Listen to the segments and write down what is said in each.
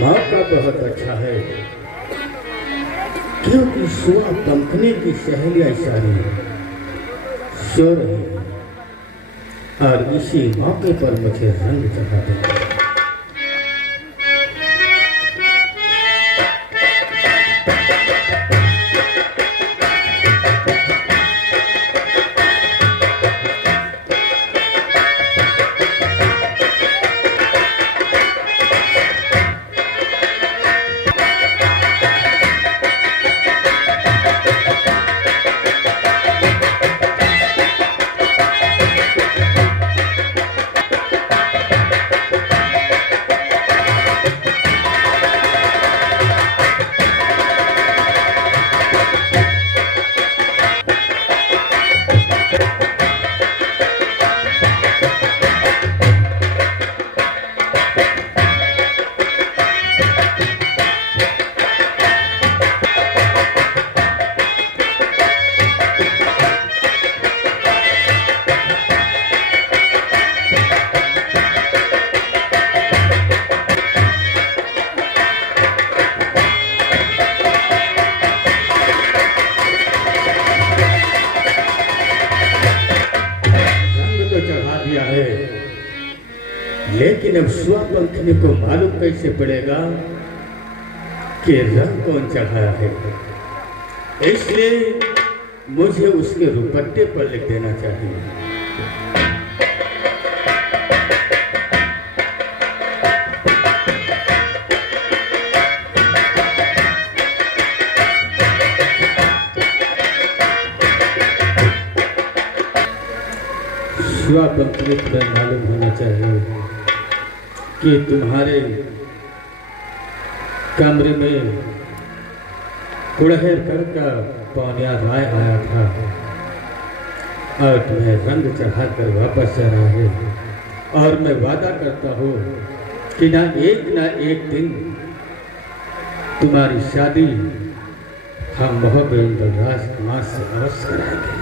मौका बहुत अच्छा है क्योंकि सुआ पंखने की सहेलियां सारी सो रही है और इसी मौके पर मुझे रंग चढ़ा देगा। लेकिन अब सुआ पंखनी को मालूम कैसे पड़ेगा कि रंग कौन चढ़ाया है, इसलिए मुझे उसके रुपट्टे पर लिख देना चाहिए। सुआ पंखनी पर मालूम होना चाहिए कि तुम्हारे कमरे में कुड़हेर कर का पौनिया राय आया था और तुम्हें रंग चढ़ाकर वापस आ रहा है। और मैं वादा करता हूँ कि ना एक दिन तुम्हारी शादी हम मोहब्बत राज से अवश्य कराएंगे।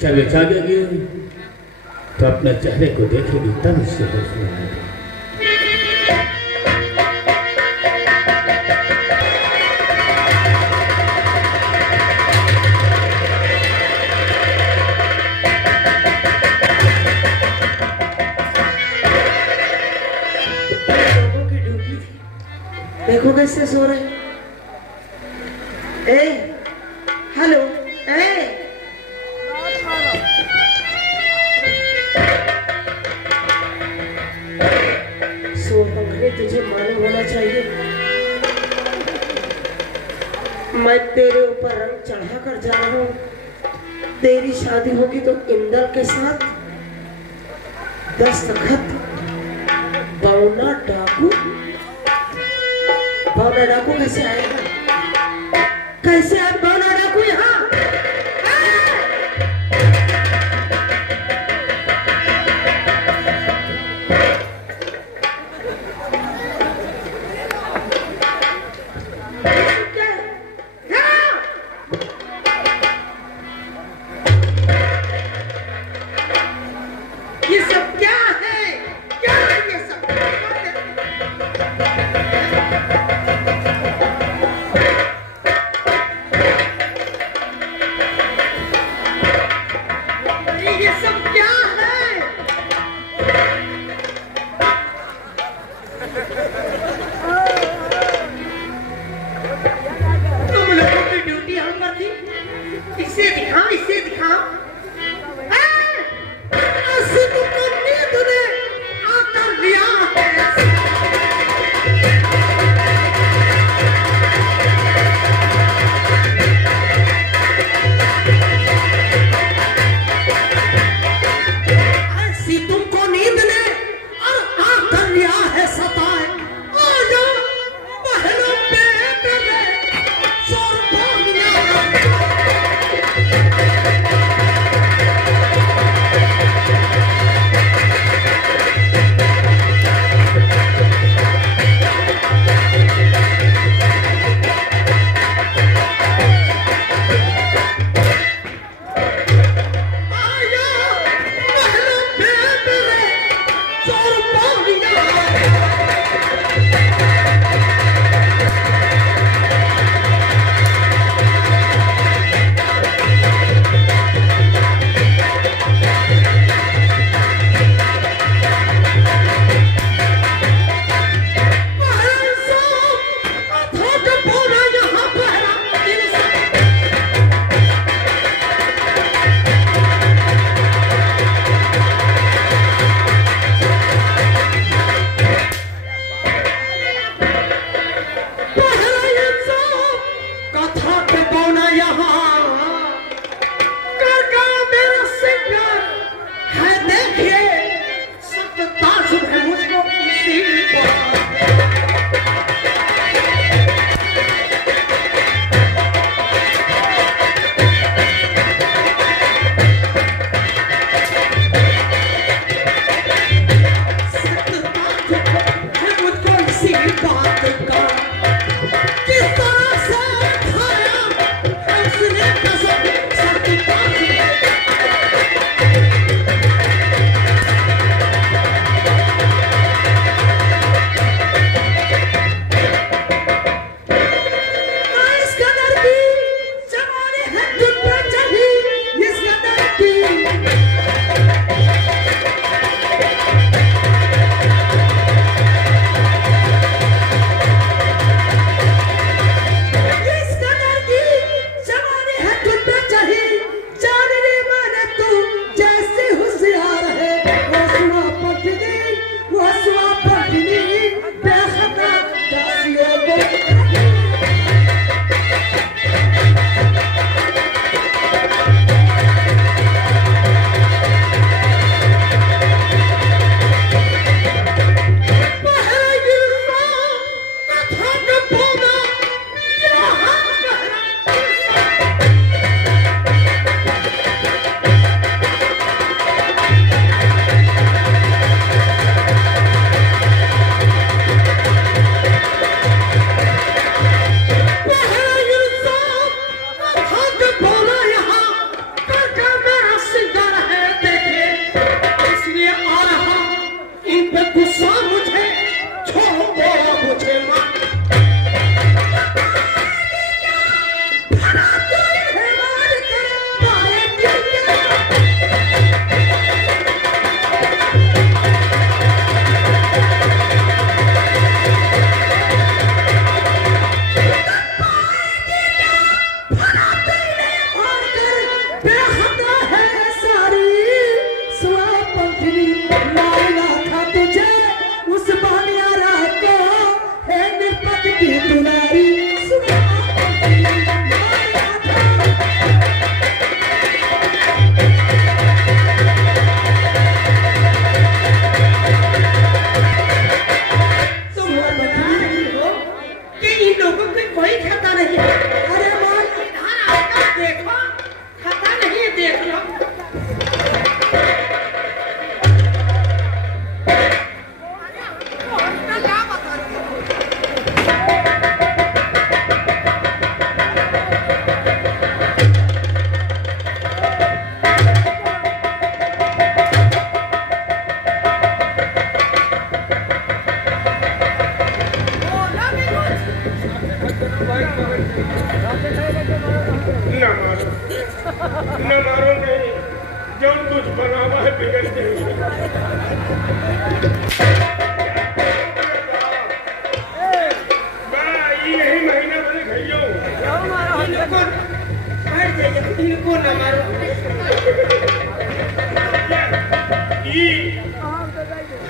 जब जागेगी तो अपने चेहरे को देखेगी तब इससे होश में आएगा। लोगों की ड्यूटी थी, देखो कैसे सो रहे। हेलो तुझे मालूम होना चाहिए मैं तेरे ऊपर रंग चढ़ा कर जा रहा हूँ। तेरी शादी होगी तो इंदर के साथ। दस्तखत बौना डाकू कैसे आएगा? कैसे आए बौना डाकू यहाँ? न मारो नहीं, जब कुछ बनावा है बिगड़ जाएगी। यही महीना भर खइयो इनको न मारो।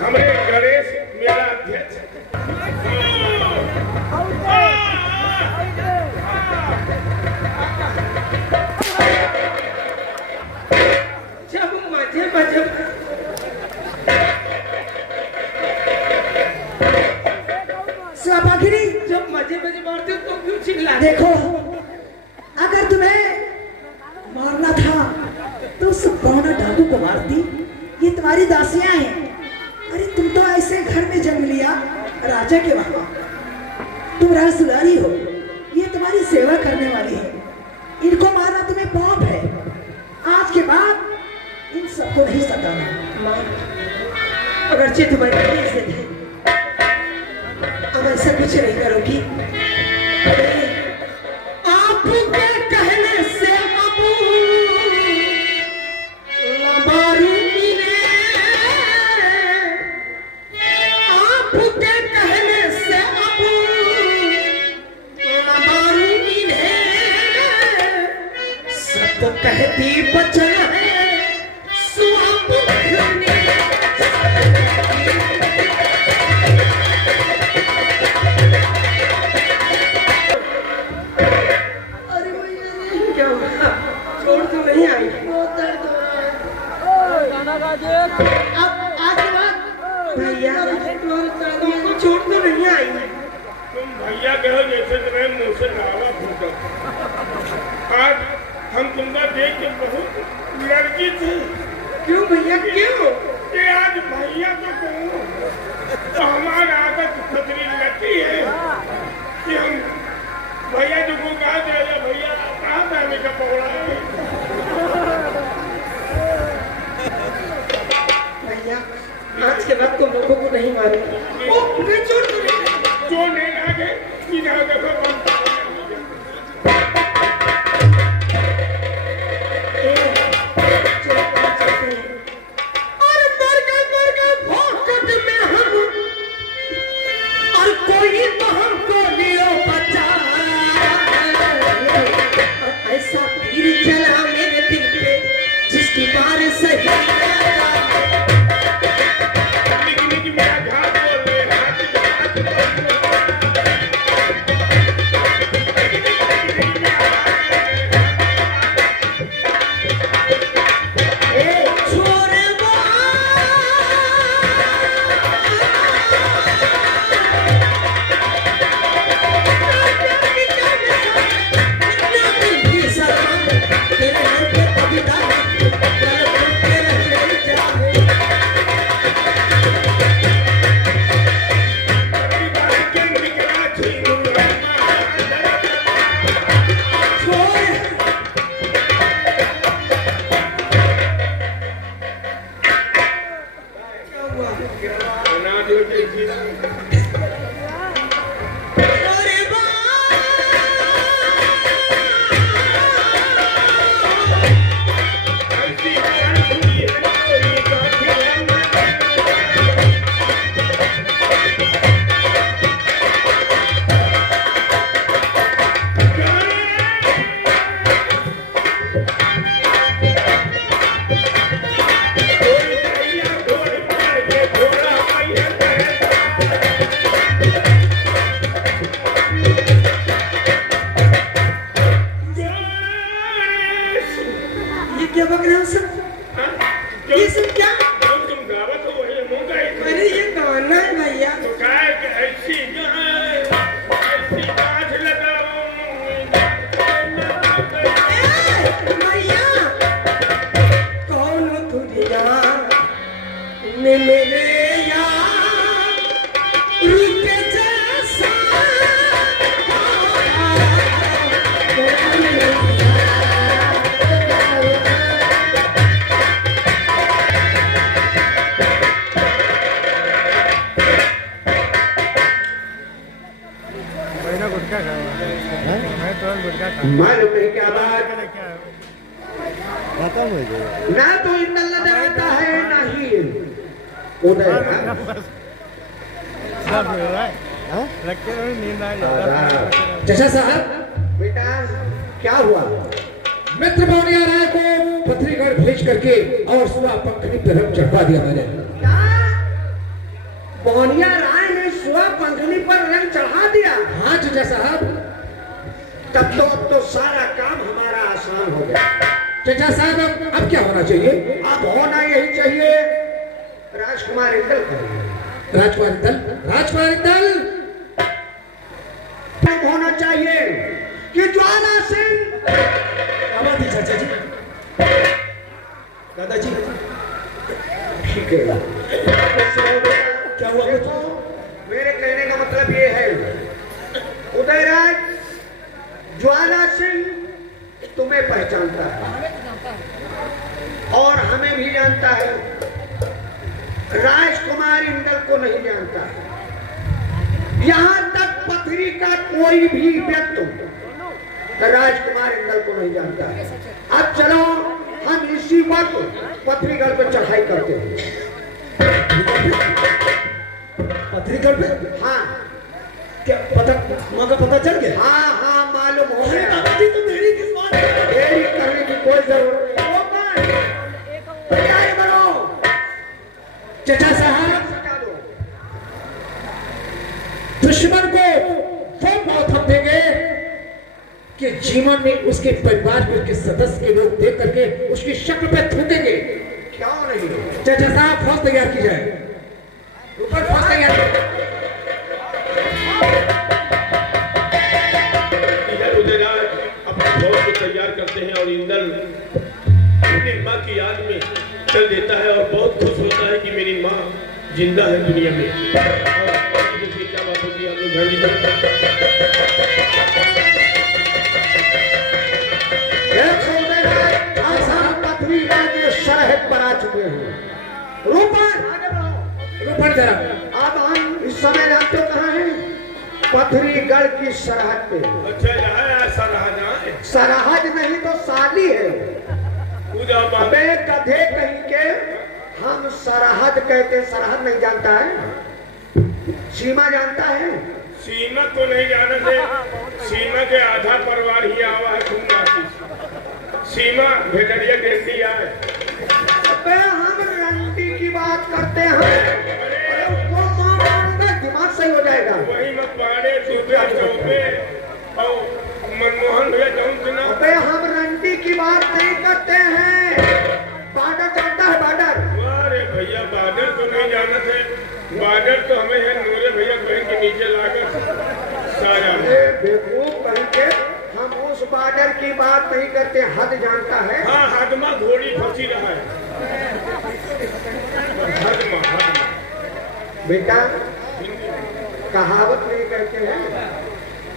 हमारे गणेश मेरा अध्यक्ष जब मजे मजे स्वाभागिनी जब मजे मजे मारते हो तो क्यों चिल्ला? देखो, अगर तुम्हें मारना था तो उस पौना डाकू को मारती। ये तुम्हारी दासियां हैं। अरे तुम तो ऐसे घर में जन्म लिया राजा के वहां, तुम राजदुलारी हो, ये तुम्हारी सेवा करने वाली है। इनको मारना तुम्हें पाप है। आज के बाद इन सबको नहीं सताना। अगरचे तुम्हारी इज्जत है, अब ऐसा कुछ नहीं करोगी। आपके कहने से अब लबारूंगी ने, आपके कहने से अब लबारूंगी ने, सब तो कहती बचन है स्वाप ने। क्या हुआ? छोड़ तो नहीं आई? बहुत दर्द हो रहा है। अब आज के बाद भैया तुमको छोड़ तो नहीं आई? तुम भैया कहो जैसे तुम्हें मुंह से लावा फूटा। आज हम तुमको देख के बहुत लज्जित थे। क्यों भैया क्यों? कि आज भैया तो कहूँ तो हमारा आदत खतरी लगती है कि हम भैया जो को कहा जाएगा भैया कहाँ जाने का पकड़ा है। भैया आज के बाद तुम लोगों को नहीं मारूंगी। ओ मैं छोड़ तो नहीं आई। जो नहीं आगे इधर देखो क्या बक रहे हो सब? ये सब क्या? तुम गावत हो वही मुंह का ही। अरे ये गाना है भैया। तो क्या है कि ऐसी बात लगाओ भैया कौन हो तुझे मेरे यार रुके जैसा मालूम नहीं क्या बात ना तो इन नल्ला आता है ना ही उदय चचा साहब बेटा क्या हुआ? मित्र पौनिया राय को पथरीगढ़ भेज करके और सुबह पंखनी पे रंग चढ़वा दिया मैंने। क्या पौनिया राय ने सुहा पंखनी पर रंग चढ़ा दिया? हाँ चचा साहब। तब तो सारा काम हमारा आसान हो गया। चचा साहब अब क्या होना चाहिए? अब होना यही चाहिए राजकुमार इंदल करेंगे। राजकुमार इंदल? राजकुमार इंदल तब होना चाहिए कि ज्वाला सिंह। आवाज़ चाचा जी, दादाजी ठीक है क्या हुआ? देखो मेरे कहने का मतलब ये है उदयराज ज्वाला सिंह तुम्हें पहचानता है और हमें भी जानता है। राजकुमार इंदल को नहीं जानता। यहां तक पथरी का कोई भी व्यक्ति राजकुमार इंदल को नहीं जानता। अब चलो हम इसी वक्त पथरीगढ़ पर चढ़ाई करते हैं। पथरीगढ़ पे? हाँ। क्या पता, माँ का पता चल गया? हाँ हाँ मालूम हो अरे गया। दादाजी तो देरी किस बात है? देरी करने की कोई जरूरत नहीं। तैयारी करो। चचा साहब, सजा दो। दुश्मन को वो मौत हम देंगे कि जीवन में उसके परिवार के उसके सदस्य के लोग देख करके उसकी शक्ल पे थूकेंगे। क्यों नहीं? चचा साहब, फौज तैयार की जाए। ऊपर फौज तैयार। इधर उधर अपनी फौज को तैयार करते हैं और इंदल अपनी माँ की याद में चल देता है और बहुत खुश होता है कि मेरी माँ जिंदा है दुनिया में। और देखिए क्या बात होती है, हम लोग घर की पथरीगढ़ के सरहद पर आ चुके हैं। ऊपर जरा। अब हम इस समय जानते हो कहाँ हैं? पथरीगढ़ की सरहद पे। अच्छा यहाँ ऐसा रहा जाए, सरहद नहीं तो साली है। अबे गधे कहीं के, हम सरहद कहते, सरहद नहीं जानता है? सीमा जानता है? सीमा तो नहीं जाने से, सीमा के आधा परिवार ही आवा है खून। सीमा भेटरिया कहती है। अबे हम रंडी की बात करते हैं। अरे वो मारूंगा, दिमाग सही हो जाएगा। वही मैं पाड़े सूबे चौबे और मनमोहन भैया जाऊं सुना। अबे हम रंडी की बात नहीं करते हैं। बार्डर जानता है? बार्डर? अरे भैया बादल तो नहीं जाना थे, बादल तो हमें है नूरे भैया बहन के नीचे लाकर सारा। अरे बेवकूफ कहीं के, हम उस बार्डर की बात नहीं करते। हद जानता है? हाँ हदमा घोड़ी फंसी रहा है। हदमा हदमा बेटा, कहावत नहीं कहते हैं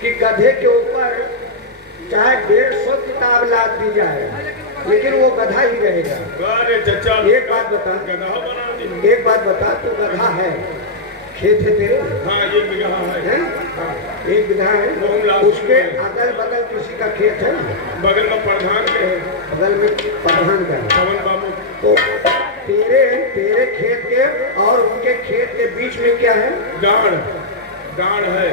कि गधे के ऊपर चाहे 150 किताब लाद दी जाए लेकिन वो गधा ही रहेगा। अरे चचा एक बात बता, गधा बना दी। एक बात बता, तू गधा है, खेत है तेरे? हाँ ये बिगहा है, हैं? एक बिगहा है। उसके अगल बगल किसी का खेत है? बगल में प्रधान के है, बगल में प्रधान का है। पवन बाबू। तो तेरे खेत के और उनके खेत के बीच में क्या है? गाड़, गाड़ है।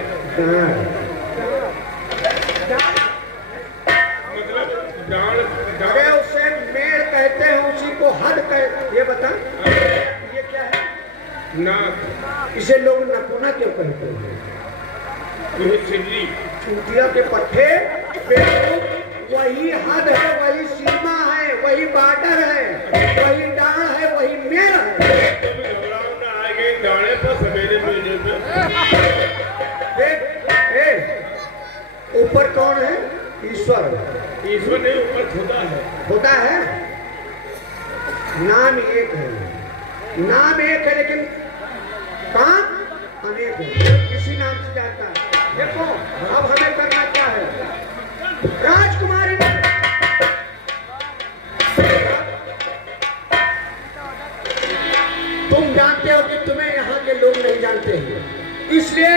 मतलब गाड़, अरे उसे मेड़ कहते हैं, उसी को हद कहते। ये बता, ये क्या है? नाक। इसे लोग नकुना क्यों कहते हैं? ये सिल्ली। चूतिया के पट्टे। वही हद है, वही सीमा है, वही बॉर्डर है, वही डांड है, वही मेड़ है। तुम घबराओ ना, आ गए दाने पर सवेरे मिलने पे। ऊपर कौन है? ईश्वर। ईश्वर नहीं, ऊपर खुदा है। होता है, नाम एक है, नाम एक है लेकिन काम अनेक है। किसी नाम से जाता है। देखो अब हमें करना क्या है? राजकुमारी तुम जानते हो कि तुम्हें यहाँ के लोग नहीं जानते हैं, इसलिए